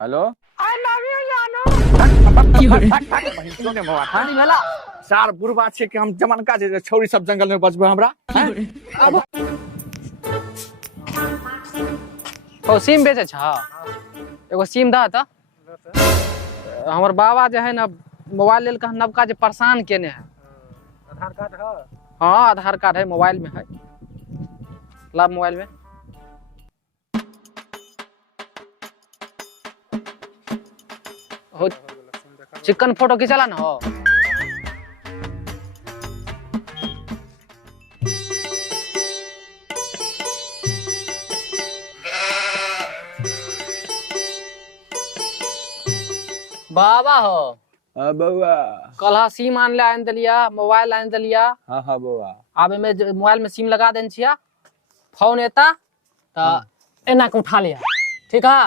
Hello I love you यानो ने mobile हां भेला सार बुरबा छै कि हम जमनका जे छौरी सब जंगल में बचबे हमरा ओ सिम बेचे छ एगो सिम दा त हमर बाबा जे है ना मोबाइल लेल कह नवका जे परेशान केने है। आधार कार्ड है? हाँ आधार कार्ड है मोबाइल में है। ला मोबाइल में हो चिकन फोटो खिंचला ना हो। बाबा हो हां बउआ कल सिम आन ले आन दिलिया मोबाइल आन दिलिया। हां हां बउआ अब में मोबाइल में सिम लगा देन छिया फोन एता त एना के उठा लिया ठीक है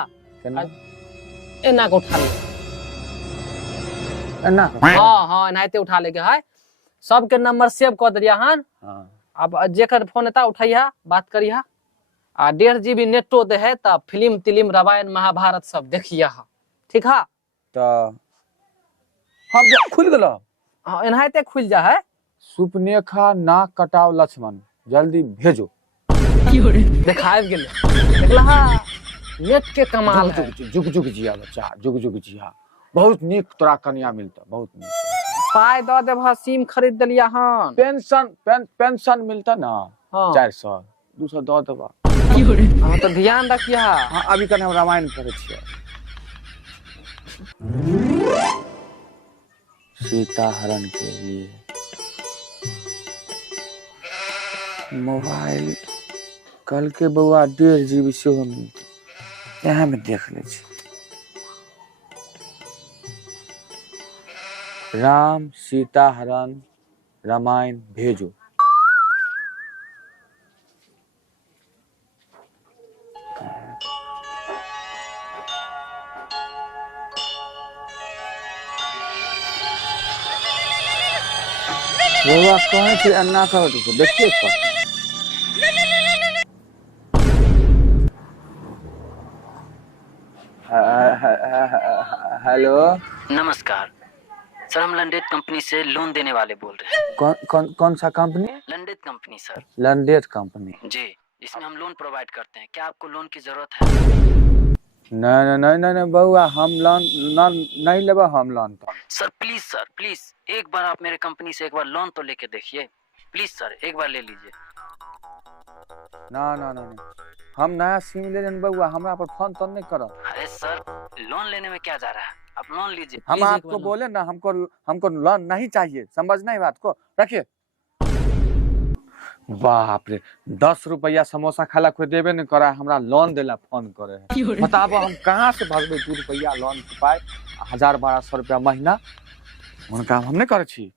एना के उठा लिया एना हाँ हाँ एनाते उठा लेके है सबके नंबर सेव कर दिया हन। हां अब जेकर फोन एता उठैया बात करिया आ 1.5 GB नेटो दे है त फिल्म तिलिम रामायण महाभारत सब देखिया ठीक है। त हम खुल गेलो हाँ एनाते खुल जा है। सुपनेखा नाक कटाव लक्ष्मण जल्दी भेजो दिखाए गेले देखला नेट के कमाल है। जुग जुग जिया बच्चा जुग जुग जिया बहुत नीक तोरा कन्या मिलता बहुत नीक पाई द देब सिम खरीद दिलिया हन पेंशन मिलता ना। हाँ 400 200 द देबा हाँ तो ध्यान रखिया। हाँ अभी कने हम रामायण पढ़े छियै। सीता हरण के लिए मोबाइल कल के बउआ 1.5 GB सेहो मिलते यहाँ में देख ले छी। राम सीता हरण रामायण भेजो बउआ कहे छी अन्ना कहो तो देखिए हेलो नमस्कार सर, हम लंडेट कंपनी से लोन देने वाले बोल रहे हैं। कौन सा कंपनी? लंडेट कंपनी सर। लंडेट कंपनी जी, इसमें हम लोन प्रोवाइड करते हैं। क्या आपको लोन की जरूरत है? नहीं बउआ हम लोन नहीं लेबा हम लोन तो। सर प्लीज एक बार आप मेरे कंपनी से एक बार लोन तो लेके देखिए प्लीज सर, एक बार ले लीजिए। ना हम नया सिम ले लेन बउआ हमरा पर फोन तो नहीं करो। अरे सर लोन लेने में क्या जा रहा है, आप लोन लीजिए। हम आपको बोले ना हमको लोन नहीं चाहिए, समझ नहीं बात को रखिए। बाप रे 10 रुपया समोसा खाला कोई देबे नहीं करा हमरा लोन देला फोन करे है। बताबो हम कहाँ से भगबे 2 रुपया लोन के पाए 1000-1200 रुपया महीना उन काम हम नहीं करे छी।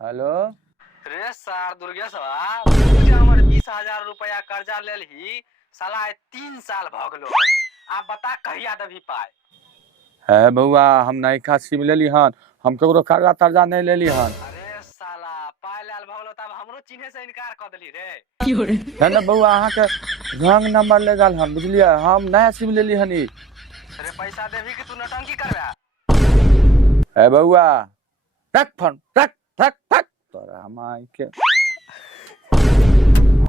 हेलो रे सार दुर्गे सवा मुझे हमर 20,000 रुपया कर्जा लेल ही साला 3 साल भ गेलो। आप बता कहिया देबी पाए? है बउआ हम नयका सिम लेली हन हम ककरो कर्जा तर्जा नहीं लेली हन। अरे साला पाए लाल भ गेलो तब हमरो चिन्हे से इनकार कर देली रे। है ना बउआ अहाँ के रंग नंबर ले गल हन बुझलिए हम नया सिम लेली हन। अरे पैसा देबी कि तू नटंकी करबा? है बउआ रख फोन रख तोरा माई के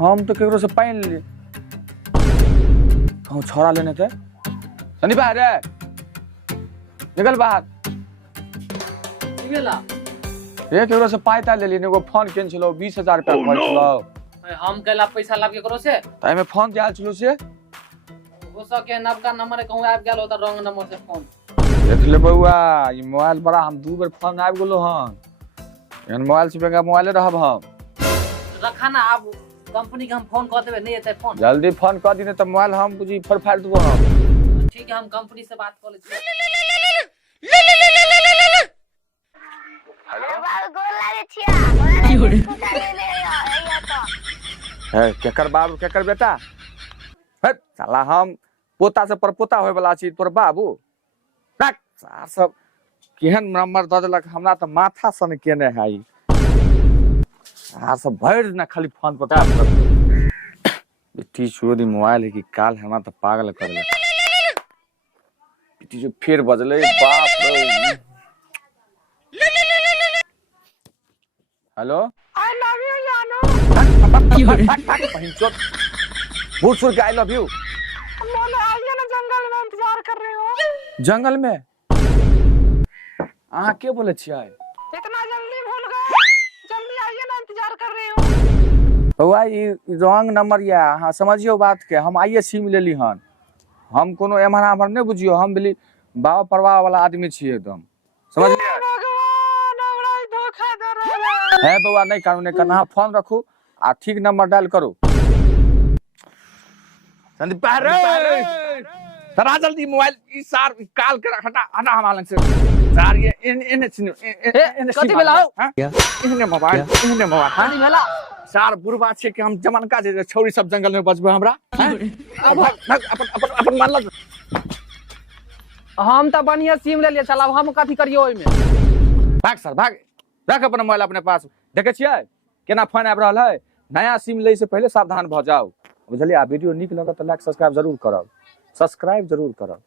हम तो केकरो से पाइन ले कहूं छोरा लेने थे सनी बाहर है निकल बाहर गेला रे केकरो से पाइता ले ली एगो फोन केन छलो 20,000 रुपया खर्च छलो। हम कैला पैसा लाभ केकरो से ताई में फोन दियाल छलो से हो सके नवका नंबर कहूं आबि गेल होता रंग नंबर से फोन देख ले बउआ ई मोबाइल बड़ा हम 2 बेर फोन आबि गेलो हन एन मोबाइल से बेगा मोबाइले रहब हम रखा ना। अब कंपनी के हम फोन कर देबे नहीं एते फोन जल्दी फोन कर दिने त मोबाइल हम बुझी फोड़ फाड़ देबो हम। ठीक है हम कंपनी से बात कर लेते। हेलो गोर लागे छिया है केकर बाबू केकर बेटा है साला हम पोता से परपोता होय वाला छी तोर बाबू रख सार सब केहन नंबर द देलक हमरा त माथा सन केने है हाँ सब भर ना खाली फोन पर बेटी चोरी मोबाइल है कि काल हमरा तो पागल कर ले बेटी जो फिर बजले बाप रे हेलो आई लव यू जानू। बूढ़ सुर के आई लव यू बोले आइए ना, जंगल में इंतजार कर रही हूँ। जंगल में अहाँ के बोले छियै इतना जल्दी भूल गए, जल्दी आइए ना, इंतजार कर रही हूँ। बउआ ई रॉन्ग नंबर या हाँ समझियो बात के हम आइए सिम लेली हन हम कोनो एमहर आमहर नहीं बुझियो हम बोली बाबा परवाह वाला आदमी छियै एकदम समझ भगवान हमरा ई धोखा दे रहे है बउआ नहीं करू नहीं करना हाँ फोन रखू आ ठीक नंबर डायल करू संदीप पहरे सरा जल्दी मोबाइल ई सार काल के हटा हटा हमारे लंग से सार ये इन कथी भेला हो? इन्हें मोबाइल हाँ भेला सार बुढ़बा छे कि हम जमन का जे छौरी सब जंगल में बचबे हमरा अपन मान ल हम तो बढ़िया सिम ले लिए, चलाब हम कथी करियो ओइमे। भाग सर भाग रख अपन मोबाइल अपने पास देखे छियै केना फोन आबि रहल है नया सिम ले से पहले सावधान भ जाओ बुझलिए आ वीडियो नीक लगे तो लाइक सब्सक्राइब जरूर करब